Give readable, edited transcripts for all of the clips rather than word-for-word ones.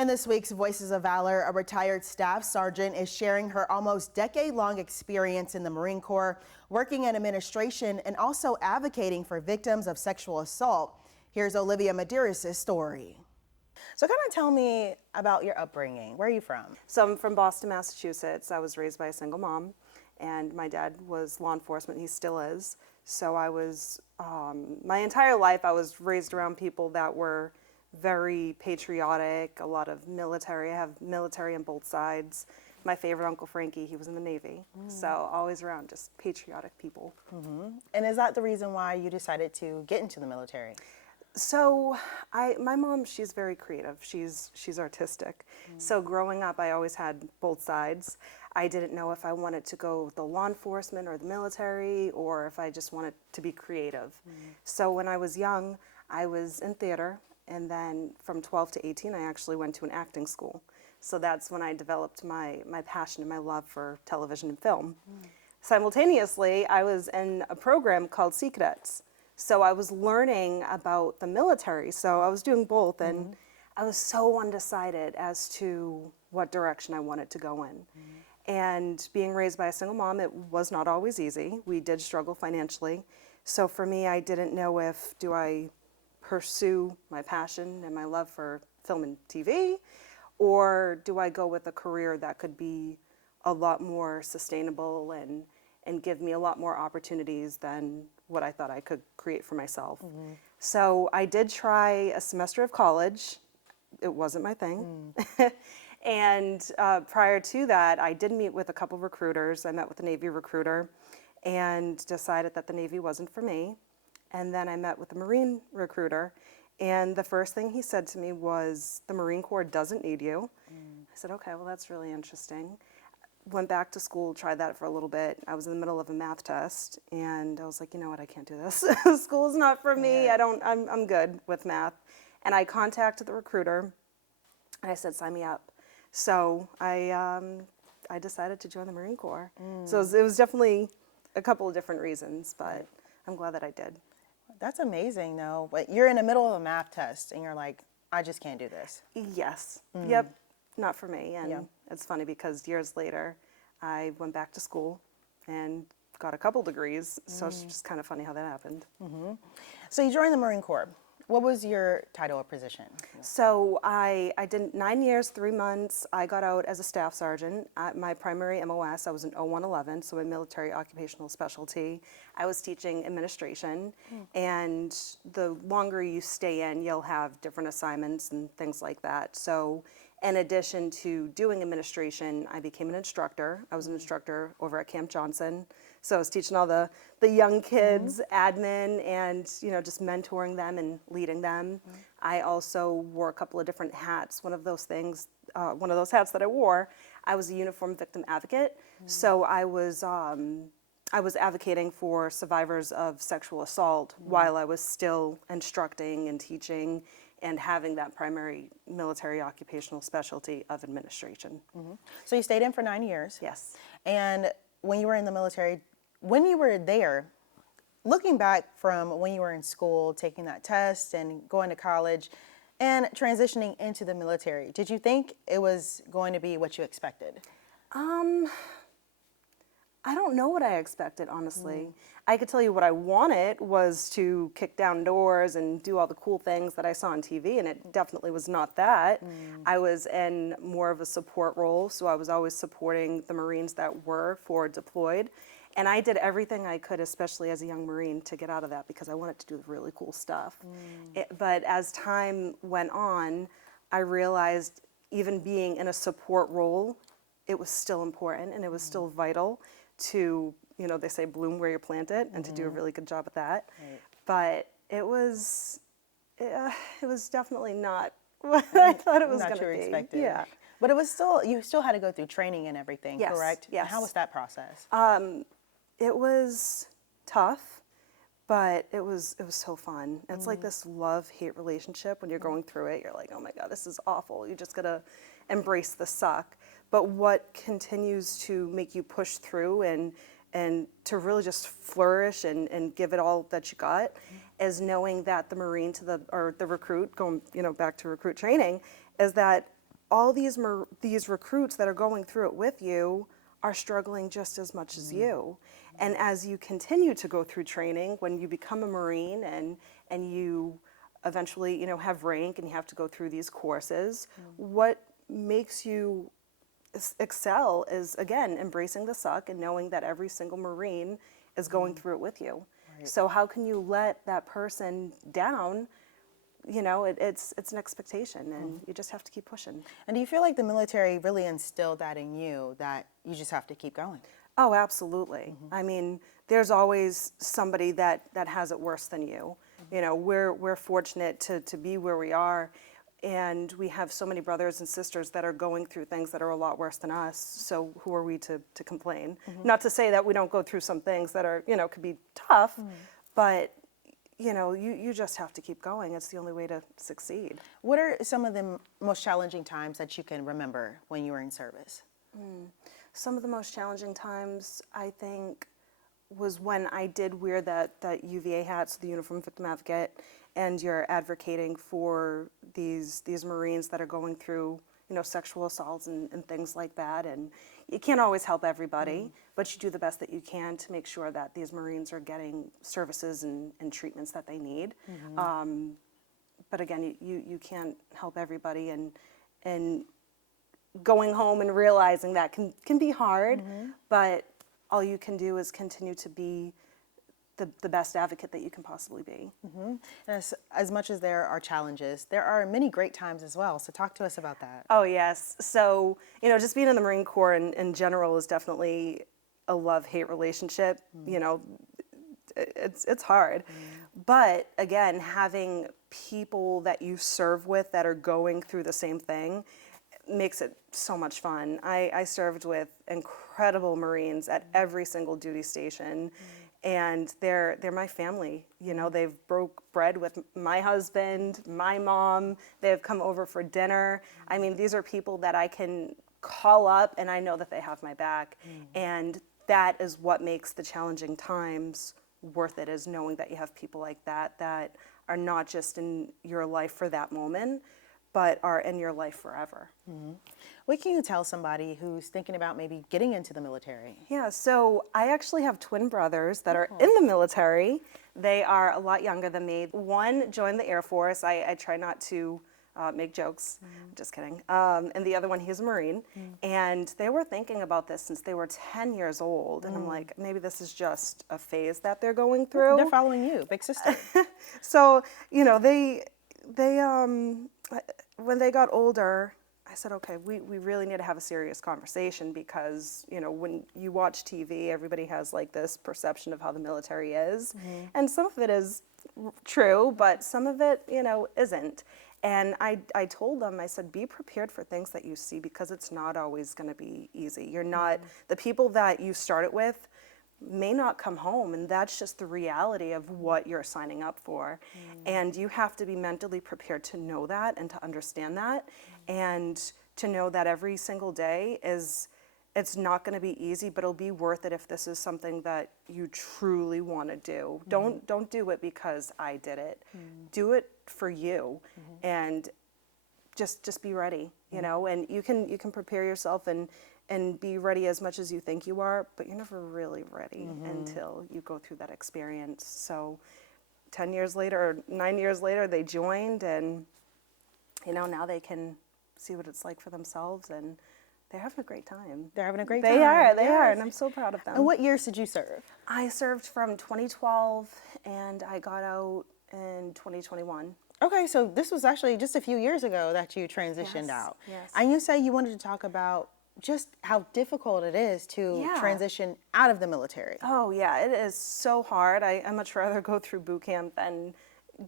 And this week's Voices of Valor, a retired staff sergeant is sharing her almost decade-long experience in the Marine Corps, working in administration and also advocating for victims of sexual assault. Here's Olivia Medeiros' story. So kind of tell me about your upbringing. Where are you from? So I'm from Boston, Massachusetts. I was raised by a single mom, and my dad was law enforcement. He still is. So I was, my entire life, I was raised around people that were very patriotic, a lot of military. I have military on both sides. My favorite, Uncle Frankie, he was in the Navy. So always around just patriotic people. And is that the reason why you decided to get into the military? So my mom, she's very creative. She's artistic. So growing up, I always had both sides. I didn't know if I wanted to go the law enforcement or the military, or if I just wanted to be creative. So when I was young, I was in theater. And then from 12 to 18, I actually went to an acting school. So that's when I developed my passion and my love for television and film. Simultaneously, I was in a program called Sea Cadets. So I was learning about the military. So I was doing both, and I was so undecided as to what direction I wanted to go in. And being raised by a single mom, it was not always easy. We did struggle financially. So for me, I didn't know if, do I pursue my passion and my love for film and TV, or do I go with a career that could be a lot more sustainable and give me a lot more opportunities than what I thought I could create for myself. So I did try a semester of college. It wasn't my thing. And prior to that, I did meet with a couple of recruiters. I met with a Navy recruiter and decided that the Navy wasn't for me. And then I met with a Marine recruiter, and the first thing he said to me was, the Marine Corps doesn't need you. I said, okay, well, that's really interesting. Went back to school, tried that for a little bit. I was in the middle of a math test, and I was like, you know what, I can't do this. School's not for me. I'm good with math. And I contacted the recruiter, and I said, sign me up. So I decided to join the Marine Corps. So it was definitely a couple of different reasons, but I'm glad that I did. That's amazing, though. But you're in the middle of a math test, and you're like, I just can't do this. Yes. Yep. Not for me. And it's funny because years later, I went back to school and got a couple degrees. So it's just kind of funny how that happened. So you joined the Marine Corps. What was your title or position? So I did 9 years, 3 months. I got out as a staff sergeant. My primary MOS, I was an 0111, so a military occupational specialty. I was teaching administration, and the longer you stay in, you'll have different assignments and things like that. So in addition to doing administration, I became an instructor. I was an instructor over at Camp Johnson. So I was teaching all the young kids admin and, just mentoring them and leading them. I also wore a couple of different hats. One of those hats that I wore, I was a uniform victim advocate. So I was advocating for survivors of sexual assault while I was still instructing and teaching and having that primary military occupational specialty of administration. So you stayed in for 9 years. Yes. And when you were in the military, when you were there, looking back from when you were in school, taking that test and going to college and transitioning into the military, did you think it was going to be what you expected? I don't know what I expected, honestly. I could tell you what I wanted was to kick down doors and do all the cool things that I saw on TV, and it definitely was not that. I was in more of a support role, so I was always supporting the Marines that were forward deployed. And I did everything I could, especially as a young Marine, to get out of that because I wanted to do really cool stuff. But as time went on, I realized even being in a support role, it was still important and it was still vital to, they say bloom where you're planted, and to do a really good job at that. But it was definitely not what I thought it was going to be. Expected. Yeah. But it was you still had to go through training and everything, Yes, correct? yes. And how was that process? It was tough, but it was so fun. It's like this love-hate relationship. When you're going through it, you're like, oh my God, this is awful. You just gotta embrace the suck. But what continues to make you push through and to really just flourish and give it all that you got is knowing that the Marine or the recruit, going back to recruit training, is that all these recruits that are going through it with you are struggling just as much as you. And as you continue to go through training, when you become a Marine and you eventually, have rank and you have to go through these courses, what makes you excel is, again, embracing the suck and knowing that every single Marine is going through it with you. Right. So how can you let that person down? It's an expectation, and you just have to keep pushing. And do you feel like the military really instilled that in you, that you just have to keep going? Oh, absolutely. I mean, there's always somebody that has it worse than you. We're fortunate to be where we are, and we have so many brothers and sisters that are going through things that are a lot worse than us. So who are we to complain? Not to say that we don't go through some things that are, could be tough, but you just have to keep going. It's the only way to succeed. What are some of the most challenging times that you can remember when you were in service? Some of the most challenging times, I think, was when I did wear that UVA hat, so the Uniform Victim Advocate, and you're advocating for these Marines that are going through, sexual assaults and things like that. And you can't always help everybody, but you do the best that you can to make sure that these Marines are getting services and treatments that they need. But again, you can't help everybody, and going home and realizing that can be hard, but all you can do is continue to be the best advocate that you can possibly be. And as much as there are challenges, there are many great times as well. So talk to us about that. Oh, yes. So, just being in the Marine Corps in general is definitely a love-hate relationship. It's hard. But again, having people that you serve with that are going through the same thing makes it so much fun. I served with incredible Marines at every single duty station, and they're my family. They've broke bread with my husband, my mom. They've come over for dinner. I mean, these are people that I can call up and I know that they have my back. And that is what makes the challenging times worth it, is knowing that you have people like that are not just in your life for that moment, but are in your life forever. What can you tell somebody who's thinking about maybe getting into the military? Yeah, so I actually have twin brothers that are in the military. They are a lot younger than me. One joined the Air Force. I try not to make jokes, just kidding. And the other one, he's a Marine. And they were thinking about this since they were 10 years old. And I'm like, maybe this is just a phase that they're going through. They're following you, big sister. So, they when they got older, I said, okay, we really need to have a serious conversation, because, when you watch TV, everybody has like this perception of how the military is. And some of it is true, but some of it, isn't. And I told them, I said, be prepared for things that you see, because it's not always going to be easy. You're not, the people that you started with may not come home, and that's just the reality of what you're signing up for. And you have to be mentally prepared to know that and to understand that, and to know that every single day it's not going to be easy, but it'll be worth it if this is something that you truly want to do. Don't do it because I did it. Do it for you, and just be ready, and you can prepare yourself and be ready as much as you think you are, but you're never really ready until you go through that experience. So 10 years later, or 9 years later, they joined, and now they can see what it's like for themselves, and they're having a great time. They're having a great time. They are, Yes. and I'm so proud of them. And what years did you serve? I served from 2012, and I got out in 2021. Okay, so this was actually just a few years ago that you transitioned Yes, out. yes. And you say you wanted to talk about just how difficult it is to Yeah. transition out of the military. Oh yeah, it is so hard. I much rather go through boot camp than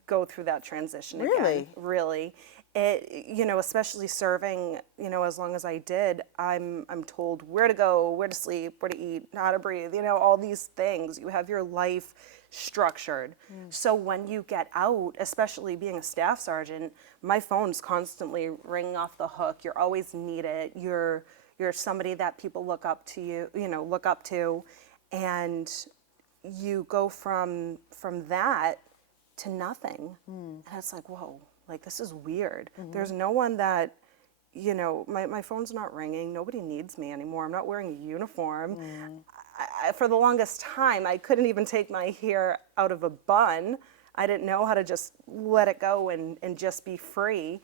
go through that transition again. Really? Really. It, especially serving, as long as I did, I'm told where to go, where to sleep, where to eat, how to breathe, all these things. You have your life structured. So when you get out, especially being a staff sergeant, my phone's constantly ringing off the hook. You're always needed. You're somebody that people look up to, and you go from that to nothing. And it's like, whoa, like this is weird. There's no one that you know, my phone's not ringing. Nobody needs me anymore. I'm not wearing a uniform. For the longest time, I couldn't even take my hair out of a bun. I didn't know how to just let it go and just be free.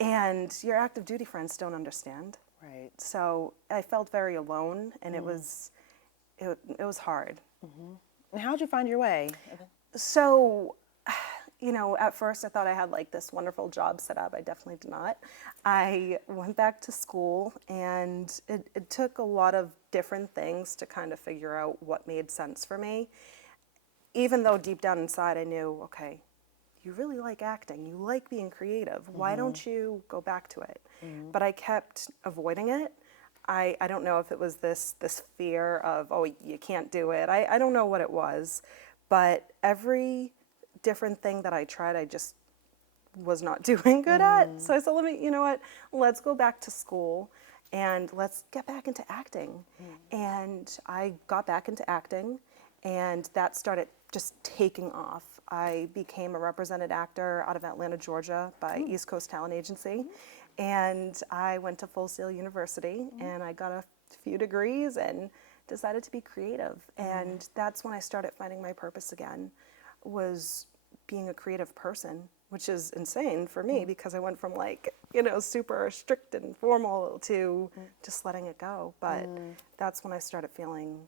And your active duty friends don't understand. Right. So I felt very alone, and it was hard. And how'd you find your way? So, you know, at first I thought I had like this wonderful job set up. I definitely did not. I went back to school, and it took a lot of different things to kind of figure out what made sense for me. Even though deep down inside I knew, okay, you really like acting, you like being creative. Why don't you go back to it? But I kept avoiding it. I don't know if it was this fear of, oh, you can't do it. I don't know what it was, but every different thing that I tried, I just was not doing good at. So I said, you know what, let's go back to school and let's get back into acting. And I got back into acting, and that started just taking off. I became a represented actor out of Atlanta, Georgia by East Coast Talent Agency. And I went to Full Sail University, and I got a few degrees and decided to be creative. And that's when I started finding my purpose again, was being a creative person, which is insane for me because I went from like, you know, super strict and formal to just letting it go. But that's when I started feeling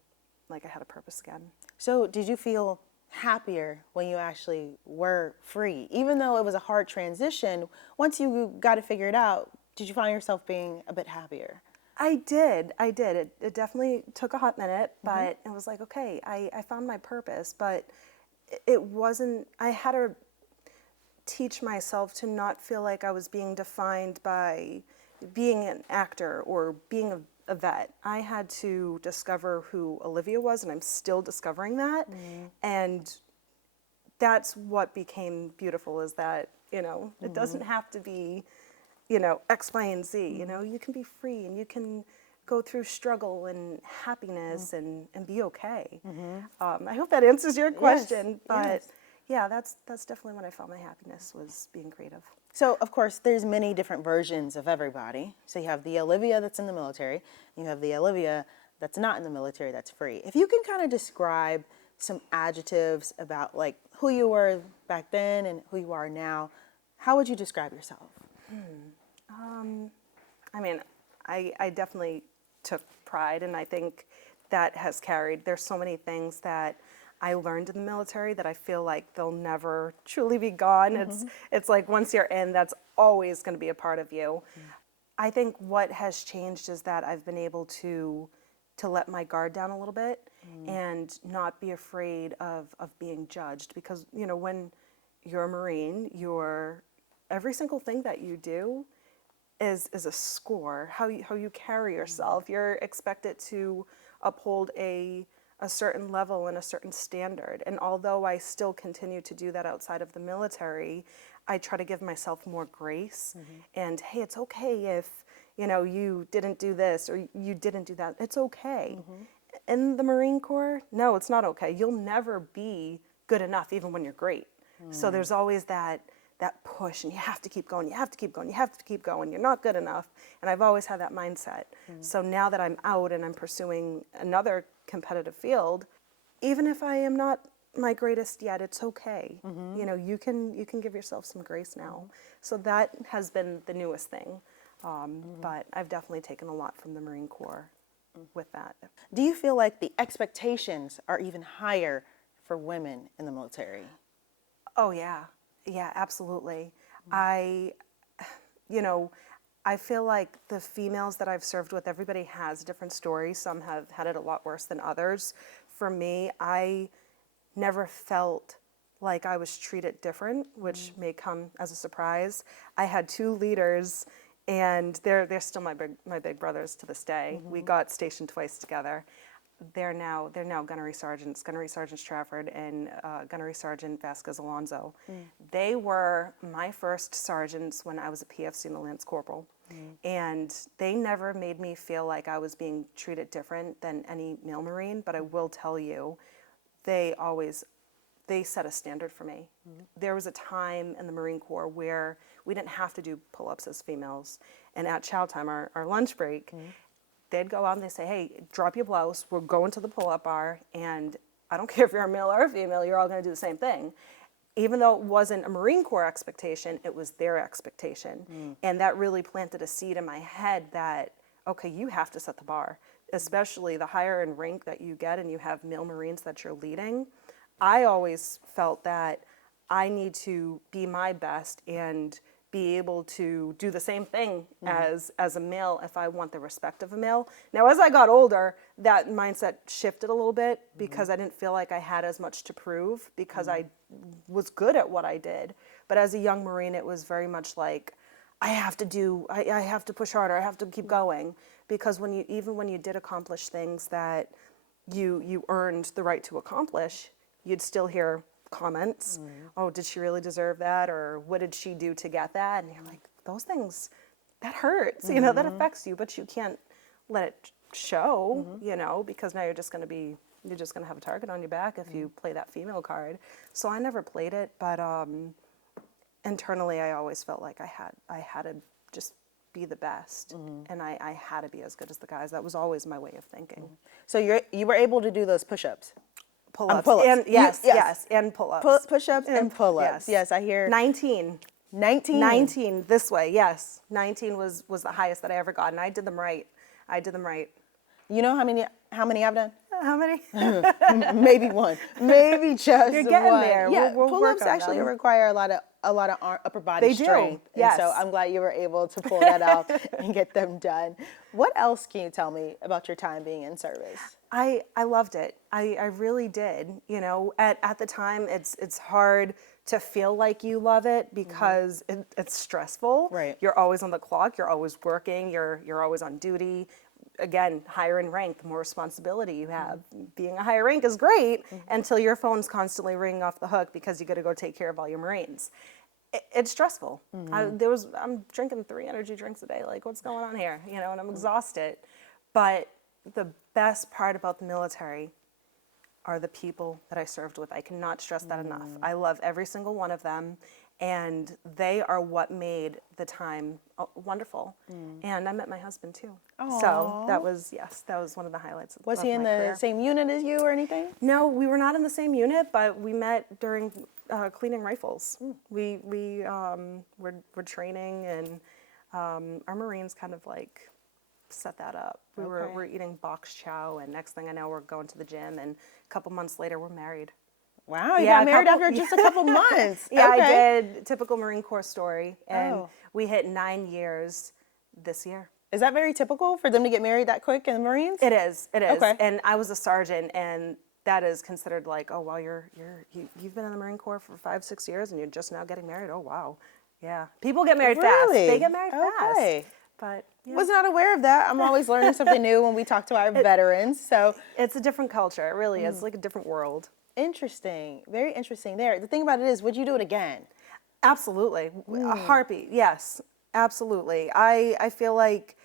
like I had a purpose again. So did you feel happier when you actually were free? Even though it was a hard transition, once you got it figured out, did you find yourself being a bit happier? I did. It definitely took a hot minute, but it was like, okay, I found my purpose, but it wasn't, I had to teach myself to not feel like I was being defined by being an actor or being a vet. I had to discover who Olivia was, and I'm still discovering that. And that's what became beautiful, is that, you know, it doesn't have to be, you know, X, Y, and Z. You know, you can be free, and you can go through struggle and happiness and be okay. I hope that answers your question, but yeah, that's definitely when I found my happiness, was being creative. So, of course, there's many different versions of everybody. So you have the Olivia that's in the military, and you have the Olivia that's not in the military, that's free. If you can kind of describe some adjectives about like who you were back then and who you are now, how would you describe yourself? I mean, I definitely took pride, and I think that has carried. There's so many things that I learned in the military that I feel like they'll never truly be gone. It's like once you're in, that's always going to be a part of you. I think what has changed is that I've been able to let my guard down a little bit and not be afraid of being judged, because, you know, when you're a Marine, every single thing that you do is a score. How you carry yourself. You're expected to uphold a certain level and a certain standard. And although I still continue to do that outside of the military, I try to give myself more grace. And hey, it's okay if, you know, you didn't do this or you didn't do that. It's okay. In the Marine Corps, no, it's not okay. You'll never be good enough even when you're great. So there's always that push, and you have to keep going, you have to keep going, you have to keep going, you're not good enough. And I've always had that mindset. So now that I'm out and I'm pursuing another competitive field, even if I am not my greatest yet, it's okay. You know, you can give yourself some grace now. So that has been the newest thing. But I've definitely taken a lot from the Marine Corps with that. Do you feel like the expectations are even higher for women in the military? Oh, yeah. Yeah, absolutely. You know, I feel like the females that I've served with, everybody has a different story. Some have had it a lot worse than others. For me, I never felt like I was treated different, which may come as a surprise. I had two leaders, and they're still my big brothers to this day. We got stationed twice together. They're now Gunnery Sergeant Trafford and Gunnery Sergeant Vasquez Alonso. They were my first sergeants when I was a PFC and a Lance Corporal. And they never made me feel like I was being treated different than any male Marine, but I will tell you, they they set a standard for me. There was a time in the Marine Corps where we didn't have to do pull-ups as females. And at chow time, our lunch break, they'd go out and they'd say, hey, drop your blouse, we're going to the pull-up bar, and I don't care if you're a male or a female, you're all gonna do the same thing. Even though it wasn't a Marine Corps expectation, it was their expectation. And that really planted a seed in my head that, okay, you have to set the bar, especially the higher in rank that you get and you have male Marines that you're leading. I always felt that I need to be my best and be able to do the same thing as a male if I want the respect of a male. Now, as I got older, that mindset shifted a little bit because I didn't feel like I had as much to prove because I was good at what I did. But as a young Marine, it was very much like, I have to push harder, I have to keep going. Because even when you did accomplish things that you earned the right to accomplish, you'd still hear comments. Oh, did she really deserve that? Or what did she do to get that? And you're like, those things, that hurts, you know, that affects you, but you can't let it show, you know, because now you're just going to have a target on your back if you play that female card. So I never played it, but internally I always felt like I had to just be the best, and I had to be as good as the guys. That was always my way of thinking. So you were able to do those push-ups? Pull-ups. Pull-ups. And yes, and pull-ups. Push-ups and pull-ups. Yes, I hear 19. 19 this way, yes. 19 was the highest that I ever got, and I did them right. You know how many I've done? How many? Maybe one. Maybe just You're getting one. there. Yeah, We'll pull-ups work on actually them. require a lot of upper body They do, strength. yes. And so I'm glad you were able to pull that out and get them done. What else can you tell me about your time being in service? I loved it. I really did. You know, at the time, it's hard to feel like you love it because it's stressful. Right. You're always on the clock. You're always working. You're always on duty. Again, higher in rank, the more responsibility you have. Being a higher rank is great until your phone's constantly ringing off the hook because you got to go take care of all your Marines. It's stressful. I'm drinking 3 energy drinks a day. Like, what's going on here? You know, and I'm exhausted. But the best part about the military are the people that I served with. I cannot stress that enough. I love every single one of them, and they are what made the time wonderful. And I met my husband too. So that was one of the highlights. Was of he in my the career. same unit as you or anything? No, we were not in the same unit, but we met during cleaning rifles. We were training, and our Marines kind of like set that up. We're eating box chow, and next thing I know, we're going to the gym, and a couple months later, we're married. Wow, you got married after just a couple months. Yeah, Okay. I did. Typical Marine Corps story, and we hit 9 years this year. Is that very typical for them to get married that quick in the Marines? It is. Okay. And I was a sergeant, and that is considered like, oh wow, you've been in the Marine Corps for 5-6 years, and you're just now getting married. Oh wow, yeah. People get married fast. They get married fast. But yeah. Was not aware of that. I'm always learning something new when we talk to our veterans. So it's a different culture. It really is. It's like a different world. interesting. Very interesting there. The thing about it is, would you do it again? Absolutely. A heartbeat. Yes, absolutely. I feel like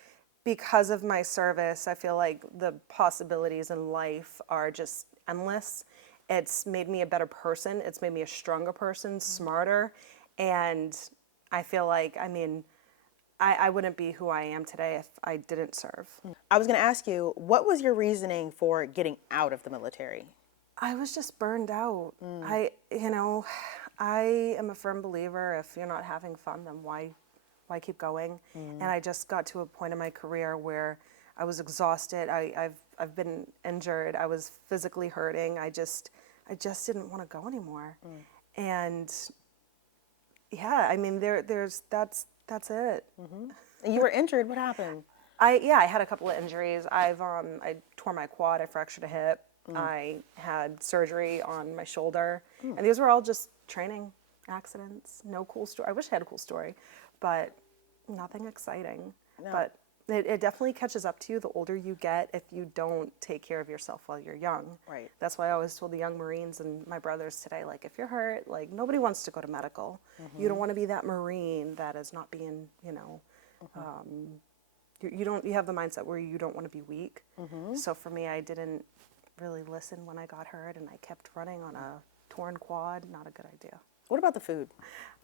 because of my service, I feel like the possibilities in life are just endless. It's made me a better person. It's made me a stronger person, smarter. And I feel like, I wouldn't be who I am today if I didn't serve. I was going to ask you, what was your reasoning for getting out of the military? I was just burned out. I am a firm believer, if you're not having fun, then why keep going? And I just got to a point in my career where I was exhausted. I've been injured. I was physically hurting. I just didn't want to go anymore. And yeah, that's it. And you were injured. What happened? I had a couple of injuries. I tore my quad. I fractured a hip. I had surgery on my shoulder, and these were all just training accidents. No cool story. I wish I had a cool story, but nothing exciting. No. But it definitely catches up to you the older you get if you don't take care of yourself while you're young. Right. That's why I always told the young Marines and my brothers today, like, if you're hurt, like, nobody wants to go to medical. You don't want to be that Marine that is not being, you have the mindset where you don't want to be weak. So for me, I didn't really listen when I got hurt, and I kept running on a torn quad, not a good idea. What about the food?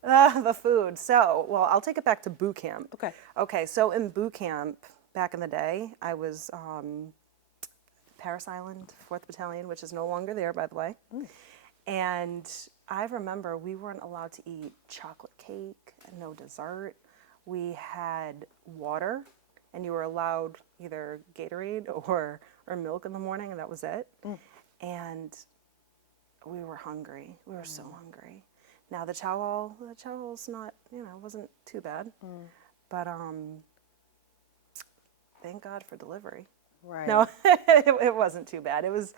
The food. So, well, I'll take it back to boot camp. Okay. Okay, so in boot camp, back in the day, I was Paris Island, 4th Battalion, which is no longer there, by the way. And I remember we weren't allowed to eat chocolate cake, no dessert. We had water, and you were allowed either Gatorade or milk in the morning, and that was it. And we were hungry. We were so hungry. Now the chow hall's not, wasn't too bad. But thank God for delivery. Right. No, it wasn't too bad. I was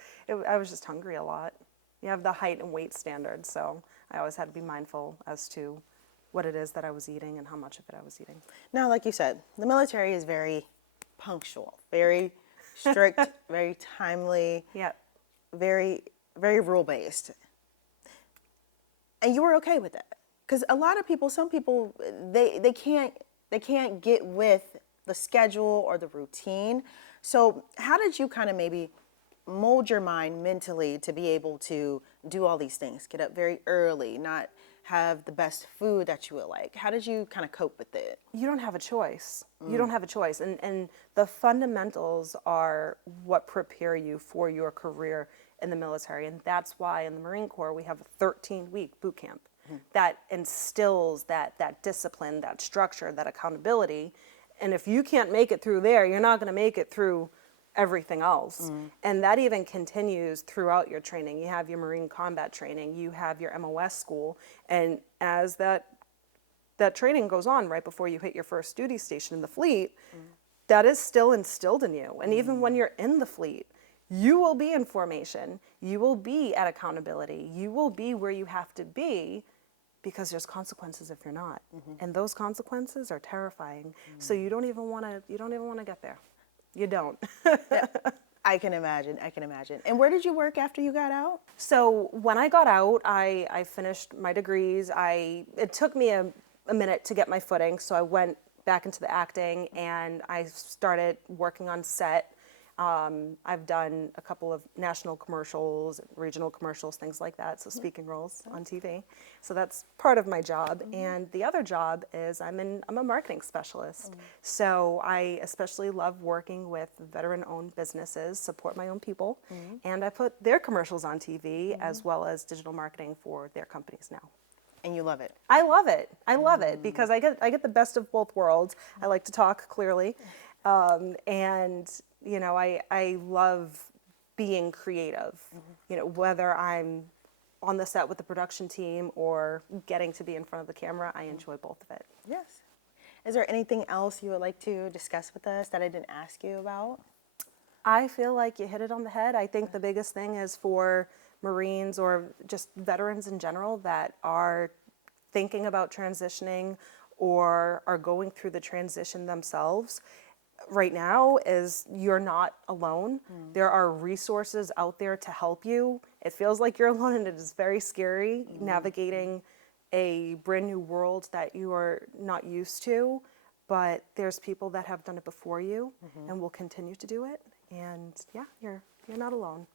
just hungry a lot. You have the height and weight standards, so I always had to be mindful as to what it is that I was eating and how much of it I was eating. Now, like you said, the military is very punctual, very strict, very timely, Yeah. very, very rule-based. And you were okay with that? Because a lot of people, some people, they can't get with the schedule or the routine. So how did you kind of maybe mold your mind mentally to be able to do all these things, get up very early, not have the best food that you would like? How did you kind of cope with it? You don't have a choice. You don't have a choice. And the fundamentals are what prepare you for your career in the military. And that's why in the Marine Corps we have a 13-week boot camp that instills that discipline, that structure, that accountability. And if you can't make it through there, you're not going to make it through everything else. And that even continues throughout your training. You have your Marine combat training, you have your MOS school, and as that training goes on right before you hit your first duty station in the fleet, that is still instilled in you. And even when you're in the fleet, you will be in formation, you will be at accountability, you will be where you have to be, because there's consequences if you're not. And those consequences are terrifying. So you don't even want to get there. You don't. I can imagine. And where did you work after you got out? So when I got out, I finished my degrees. It took me a minute to get my footing, so I went back into the acting and I started working on set. I've done a couple of national commercials, regional commercials, things like that, so speaking roles on TV. So that's part of my job. And the other job is I'm a marketing specialist. So I especially love working with veteran-owned businesses, support my own people, and I put their commercials on TV as well as digital marketing for their companies now. And you love it. I love it. I love it because I get the best of both worlds. I like to talk clearly, and I love being creative. Whether I'm on the set with the production team or getting to be in front of the camera, I enjoy both of it. Yes. Is there anything else you would like to discuss with us that I didn't ask you about? I feel like you hit it on the head. I think the biggest thing is for Marines or just veterans in general that are thinking about transitioning or are going through the transition themselves. Right now is you're not alone. There are resources out there to help you. It feels like you're alone and it is very scary navigating a brand new world that you are not used to, but there's people that have done it before you and will continue to do it. And yeah, you're not alone.